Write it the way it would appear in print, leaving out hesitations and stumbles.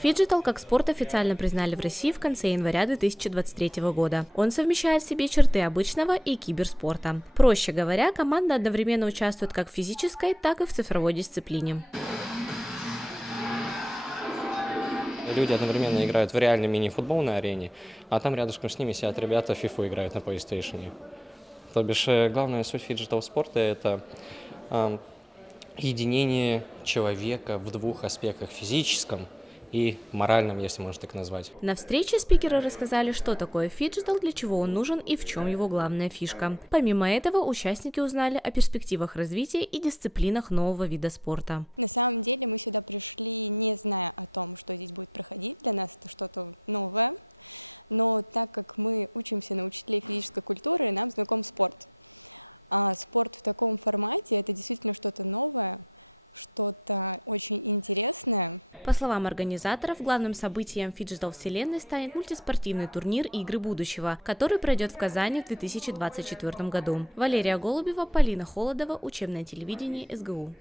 Фиджитал как спорт официально признали в России в конце января 2023 года. Он совмещает в себе черты обычного и киберспорта. Проще говоря, команда одновременно участвует как в физической, так и в цифровой дисциплине. Люди одновременно играют в реальный мини-футбол на арене, а там рядышком с ними сидят ребята, в FIFA играют на PlayStation. То бишь, главная суть фиджитал-спорта – это единение человека в двух аспектах – физическом и моральном, если можно так назвать. На встрече спикеры рассказали, что такое фиджитал, для чего он нужен и в чем его главная фишка. Помимо этого, участники узнали о перспективах развития и дисциплинах нового вида спорта. По словам организаторов, главным событием фиджитал-вселенной станет мультиспортивный турнир «Игры будущего», который пройдет в Казани в 2024 году. Валерия Голубева, Полина Холодова, учебное телевидение СГУ.